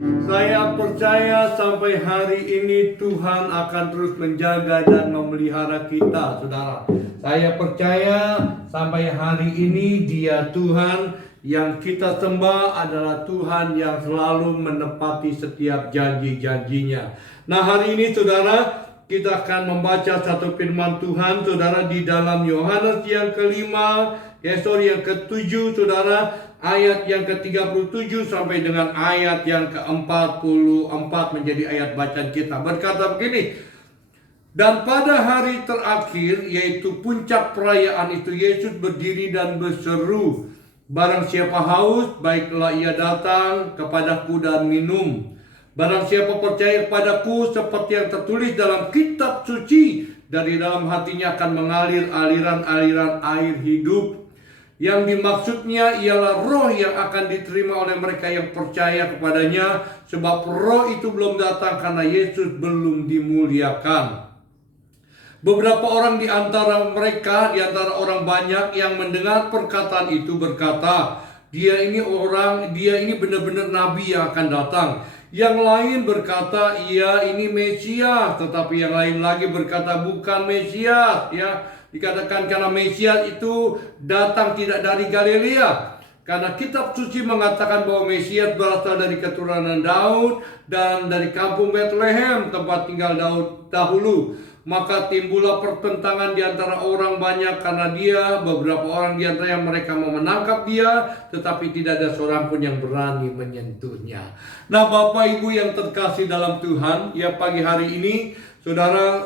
Saya percaya sampai hari ini Tuhan akan terus menjaga dan memelihara kita, saudara. Saya percaya sampai hari ini Dia Tuhan yang kita sembah adalah Tuhan yang selalu menepati setiap janji-janjinya. Nah, hari ini saudara, kita akan membaca satu firman Tuhan, saudara, di dalam Yohanes yang kelima, yang ketujuh, saudara. Ayat yang ke-37 sampai dengan ayat yang ke-44 menjadi ayat bacaan kita. Berkata begini, dan pada hari terakhir, yaitu puncak perayaan itu, Yesus berdiri dan berseru, barang siapa haus, baiklah ia datang kepadaku dan minum. Barang siapa percaya kepadaku, seperti yang tertulis dalam kitab suci, dari dalam hatinya akan mengalir aliran-aliran air hidup. Yang dimaksudnya ialah roh yang akan diterima oleh mereka yang percaya kepadanya, sebab roh itu belum datang karena Yesus belum dimuliakan. Beberapa orang di antara mereka, di antara orang banyak yang mendengar perkataan itu berkata, dia ini benar-benar nabi yang akan datang. Yang lain berkata, ia ini Mesias, tetapi yang lain lagi berkata bukan Mesias, ya. Dikatakan karena Mesias itu datang tidak dari Galilea. Karena kitab suci mengatakan bahwa Mesias berasal dari keturunan Daud dan dari kampung Bethlehem, tempat tinggal Daud dahulu. Maka timbullah pertentangan di antara orang banyak karena dia, beberapa orang di antara yang mereka mau menangkap dia, tetapi tidak ada seorang pun yang berani menyentuhnya. Nah, Bapak Ibu yang terkasih dalam Tuhan, ya, pagi hari ini saudara,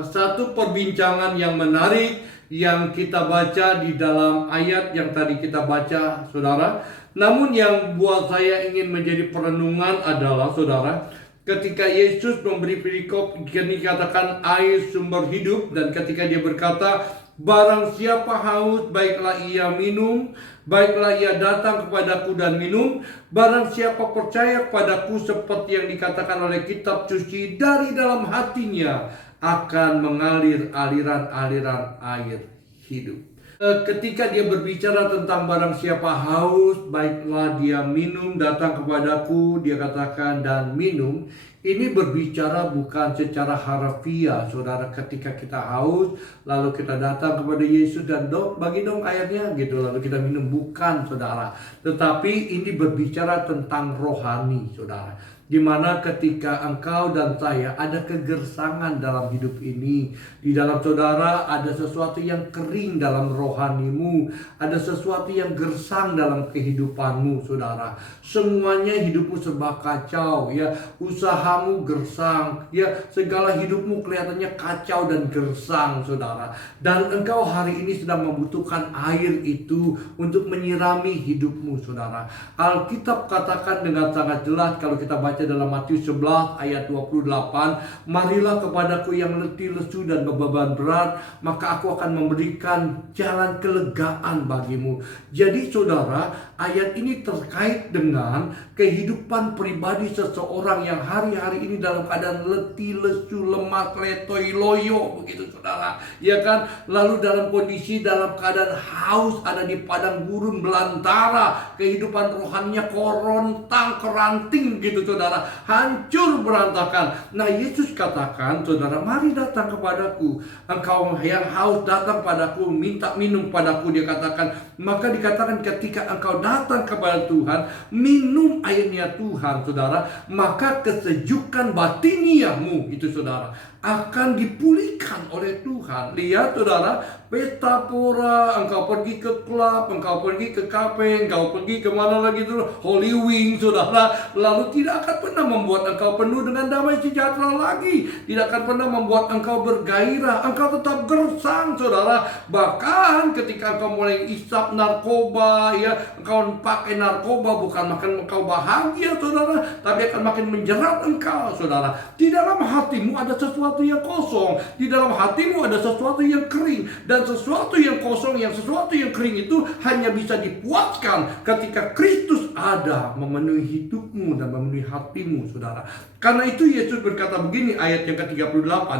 satu perbincangan yang menarik yang kita baca di dalam ayat yang tadi kita baca, saudara. Namun yang buat saya ingin menjadi perenungan adalah, saudara, ketika Yesus memberi perikop yang dikatakan air sumber hidup, dan ketika dia berkata, barang siapa haus, baiklah ia minum, baiklah ia datang kepadaku dan minum. Barang siapa percaya kepadaku, seperti yang dikatakan oleh kitab suci, dari dalam hatinya akan mengalir aliran-aliran air hidup. Ketika dia berbicara tentang barang siapa haus, baiklah dia minum, datang kepadaku, dia katakan dan minum. Ini berbicara bukan secara harfiah, saudara. Ketika kita haus, lalu kita datang kepada Yesus dan bagi dong airnya gitu, lalu kita minum, bukan, saudara. Tetapi ini berbicara tentang rohani, saudara. Dimana ketika engkau dan saya ada kegersangan dalam hidup ini, di dalam saudara ada sesuatu yang kering dalam rohanimu, ada sesuatu yang gersang dalam kehidupanmu, saudara. Semuanya hidupmu serba kacau, ya, usahamu gersang, ya, segala hidupmu kelihatannya kacau dan gersang, saudara. Dan engkau hari ini sedang membutuhkan air itu untuk menyirami hidupmu, saudara. Alkitab katakan dengan sangat jelas kalau kita baca dalam Matius 11 ayat 28, marilah kepadaku yang letih, lesu dan beban berat, maka aku akan memberikan jalan kelegaan bagimu. Jadi saudara, ayat ini terkait dengan kehidupan pribadi seseorang yang hari-hari ini dalam keadaan letih, lesu, lemas, letoi, loyo, begitu saudara, ya kan? Lalu dalam kondisi dalam keadaan haus, ada di padang gurun belantara, kehidupan rohaninya korontang, keranting gitu saudara, hancur berantakan. Nah, Yesus katakan, saudara, mari datang kepadaku, engkau yang haus datang padaku, minta minum padaku, dia katakan. Maka dikatakan ketika engkau datang kepada Tuhan, minum airnya Tuhan, saudara, maka kesejukan batiniahmu itu, saudara, akan dipulihkan oleh Tuhan. Lihat saudara, pesta pora, engkau pergi ke klub, engkau pergi ke kafe, engkau pergi kemana lagi itu, Holy Wing, saudara, lalu tidak akan pernah membuat engkau penuh dengan damai sejahtera lagi, tidak akan pernah membuat engkau bergairah, engkau tetap gersang, saudara. Bahkan ketika engkau mulai isap narkoba, ya, engkau pakai narkoba, bukan makin engkau bahagia, saudara, tapi akan makin menjerat engkau, saudara. Di dalam hatimu ada sesuatu yang kosong, di dalam hatimu ada sesuatu yang kering, dan sesuatu yang kosong, sesuatu yang kering itu hanya bisa dipuaskan ketika Kristus ada memenuhi hidupmu dan memenuhi hatimu, saudara. Karena itu Yesus berkata begini, ayat yang ke-38,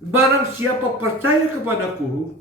barang siapa percaya kepadaku,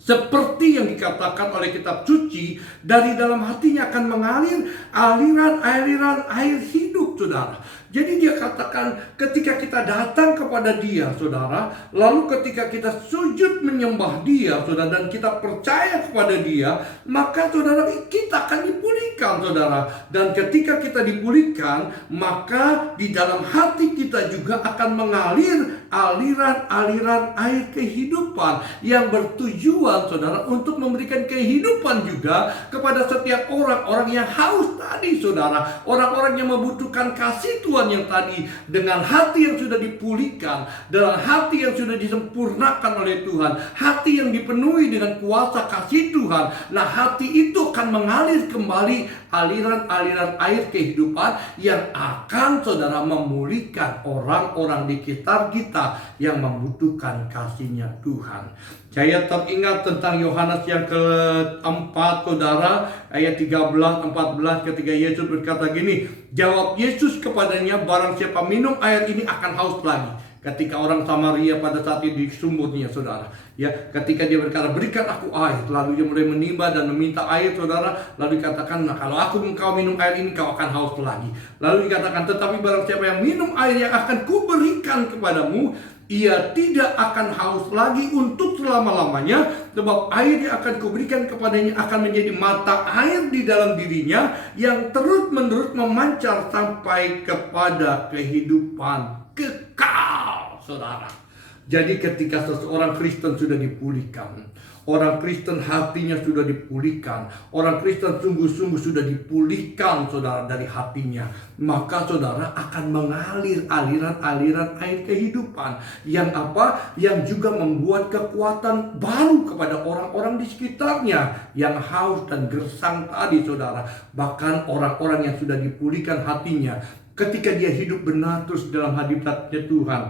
Seperti yang dikatakan oleh kitab suci, dari dalam hatinya akan mengalir aliran-aliran air hidup, saudara. Jadi dia katakan ketika kita datang kepada dia, saudara, lalu ketika kita sujud menyembah dia, saudara, dan kita percaya kepada dia, maka saudara, kita akan dipulihkan, saudara. Dan ketika kita dipulihkan, maka di dalam hati kita juga akan mengalir aliran-aliran air kehidupan yang bertujuan, saudara, untuk memberikan kehidupan juga kepada setiap orang-orang yang haus tadi, saudara. Orang-orang yang membutuhkan kasih Tuhan yang tadi, dengan hati yang sudah dipulihkan, dengan hati yang sudah disempurnakan oleh Tuhan, hati yang dipenuhi dengan kuasa kasih Tuhan. Nah, hati itu akan mengalir kembali aliran-aliran air kehidupan yang akan, saudara, memulihkan orang-orang di sekitar kita yang membutuhkan kasih-Nya Tuhan. Saya teringat tentang Yohanes yang keempat, saudara, ayat 13-14, ketika Yesus berkata gini, jawab Yesus kepadanya, barang siapa minum air ini akan haus lagi. Ketika orang Samaria pada saat itu di sumurnya, saudara, ya, ketika dia berkata, berikan aku air, lalu dia mulai menimba dan meminta air, saudara, lalu dikatakan, nah, kalau engkau minum air ini, kau akan haus lagi. Lalu dikatakan, tetapi barang siapa yang minum air yang akan kuberikan kepadamu, ia tidak akan haus lagi untuk selama-lamanya, sebab air yang akan kuberikan kepadanya akan menjadi mata air di dalam dirinya yang terus-menerus memancar sampai kepada kehidupan kekal, saudara. Jadi ketika seseorang Kristen sudah dipulihkan, orang Kristen hatinya sudah dipulihkan, orang Kristen sungguh-sungguh sudah dipulihkan, saudara, dari hatinya, maka saudara akan mengalir aliran-aliran air kehidupan yang apa? Yang juga membuat kekuatan baru kepada orang-orang di sekitarnya yang haus dan gersang tadi, saudara. Bahkan orang-orang yang sudah dipulihkan hatinya, ketika dia hidup benar terus dalam hadiratnya Tuhan,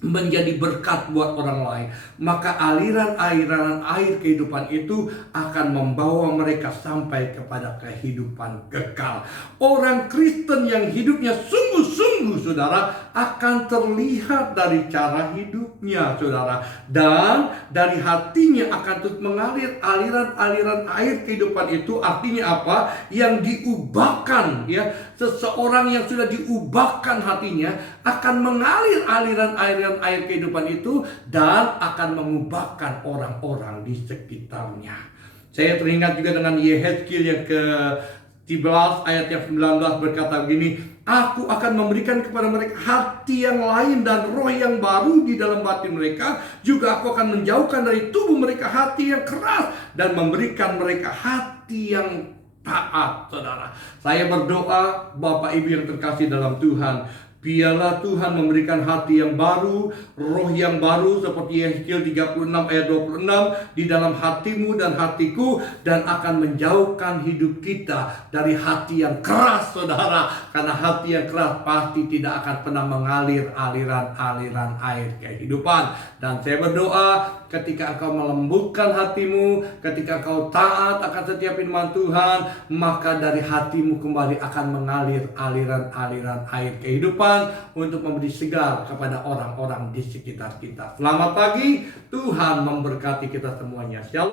menjadi berkat buat orang lain, maka aliran-aliran air kehidupan itu akan membawa mereka sampai kepada kehidupan kekal. Orang Kristen yang hidupnya sungguh-sungguh, saudara, akan terlihat dari cara hidupnya, saudara, dan dari hatinya akan terus mengalir aliran-aliran air kehidupan itu. Artinya apa? Yang diubahkan, ya, seseorang yang sudah diubahkan hatinya akan mengalir aliran-aliran air kehidupan itu dan akan mengubahkan orang-orang di sekitarnya. Saya teringat juga dengan Yehezkiel yang ke-11 ayat yang 19 berkata begini, aku akan memberikan kepada mereka hati yang lain dan roh yang baru di dalam batin mereka. Juga aku akan menjauhkan dari tubuh mereka hati yang keras dan memberikan mereka hati yang taat, saudara. Saya berdoa, Bapak Ibu yang terkasih dalam Tuhan, biarlah Tuhan memberikan hati yang baru, roh yang baru, seperti Yehezkiel 36 ayat 26 di dalam hatimu dan hatiku, dan akan menjauhkan hidup kita dari hati yang keras, saudara. Karena hati yang keras pasti tidak akan pernah mengalir aliran-aliran air kehidupan. Dan saya berdoa, ketika engkau melembutkan hatimu, ketika engkau taat akan setiap firman Tuhan, maka dari hatimu kembali akan mengalir aliran-aliran air kehidupan untuk memberi segar kepada orang-orang di sekitar kita. Selamat pagi, Tuhan memberkati kita semuanya. Shalom.